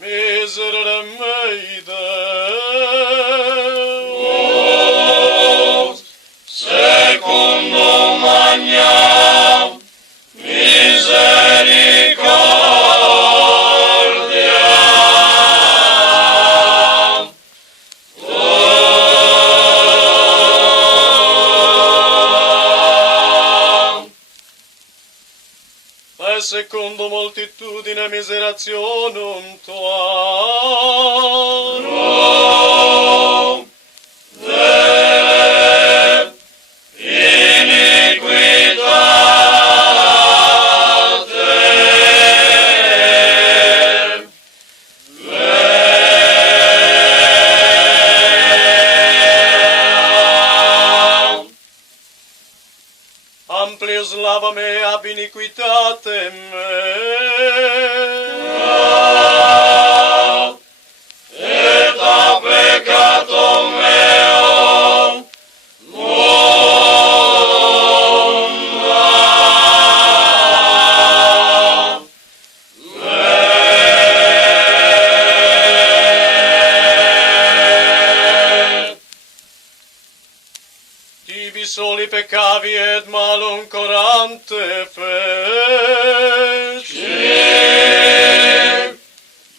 miserere mei Deus, secundum magnam misericordiam tuam. e secondo multitudine miserationum tuam, Dele iniquitatem meam. amplius lava me ab iniquitatem Et a peccatum meum munda tibi soli peccavi et malum corante feci,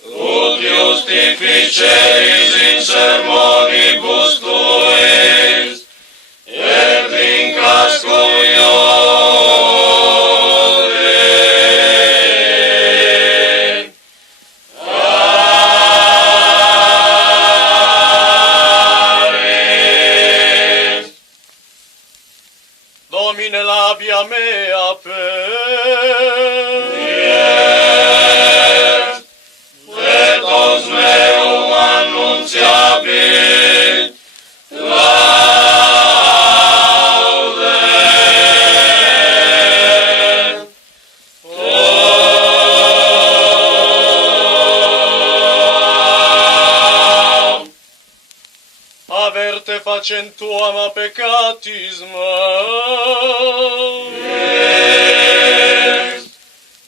ut justificeris in sermonibus tuis, et vincas coniuri. Amen. Domine labia mea Letos meum annunciabit laudem tuam. averte facentuam a peccatisma,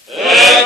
Et